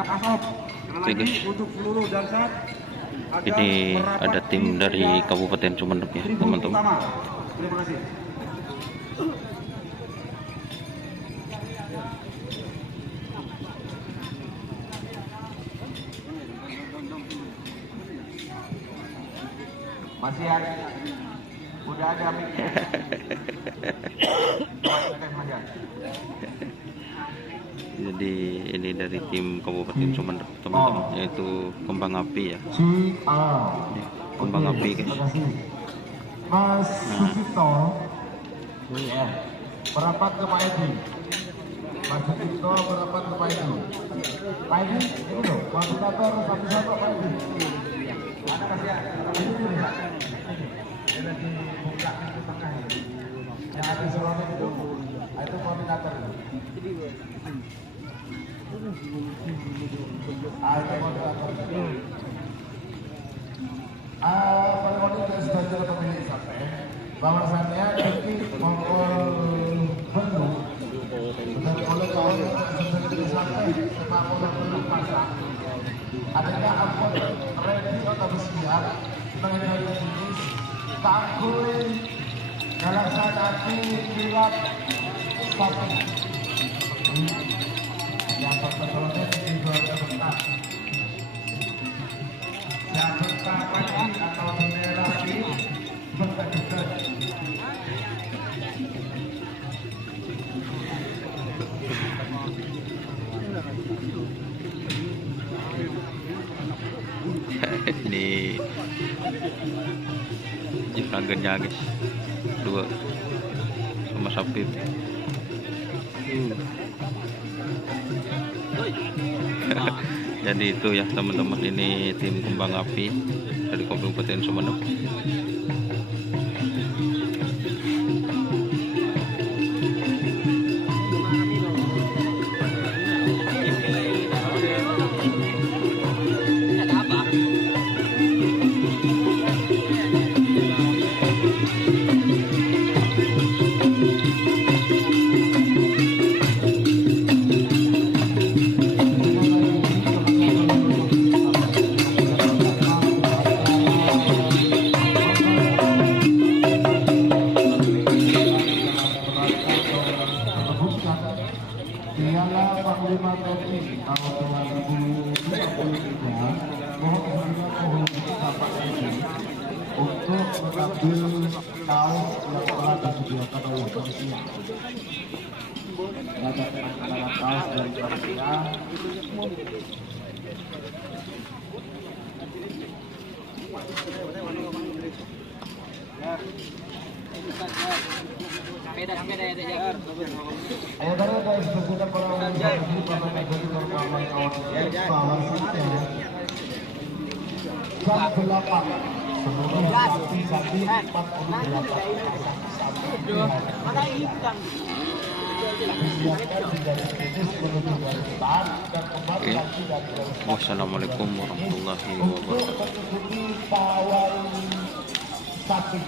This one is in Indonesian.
Oke guys, ini ada tim dari Kabupaten Sumeneb ya teman-teman. Terima kasih. Masih ada, udah ada mikir. Jadi ini dari tim Kabupaten Sumeneb teman-teman, yaitu kembang api ya. Ini kembang api guys. Mas Sucipto, merapat ke Pak Edi. Mas Sucipto merapat ke Pak Edi. Pak Edi, ini loh, koordinator satu-satu Pak Edi. Mana kasih ya? Ini dulu ya. Ini lagi buka pintu tengah ini. Yang ada seronok itu koordinator. Itu koordinator. Permohonan dari sebagian pemilik sampai bahwasannya nanti mongkol penuh dan oleh kawan sebagian sampai semua orang pasang adanya angkot ready atau bersiap mengenai jenis tanggul melaksanakan kilat sapi yang berpedoman di dua tempat. Atau bendera ini berkejutan. Ini juragannya guys, dua sama sapi. Jadi itu ya teman-teman, ini tim kembang api dari Kabupaten Sumeneb. Piala Panglima TNI tahun 2023 mohon Bapak ini untuk mengambil kaos yang telah disediakan oleh panitia. Ada penanganan kaos dari panitia. Ayo guys, berguna para wanita ini pada negeri berkawan kawan bahwasanya jam 8 seluruh sapi 48 mana ikan disiapkan dari jenis menuju dari depan dan kembali lagi dari depan. Wassalamualaikum warahmatullahi wabarakatuh. Untuk mencukupi pawai sapi.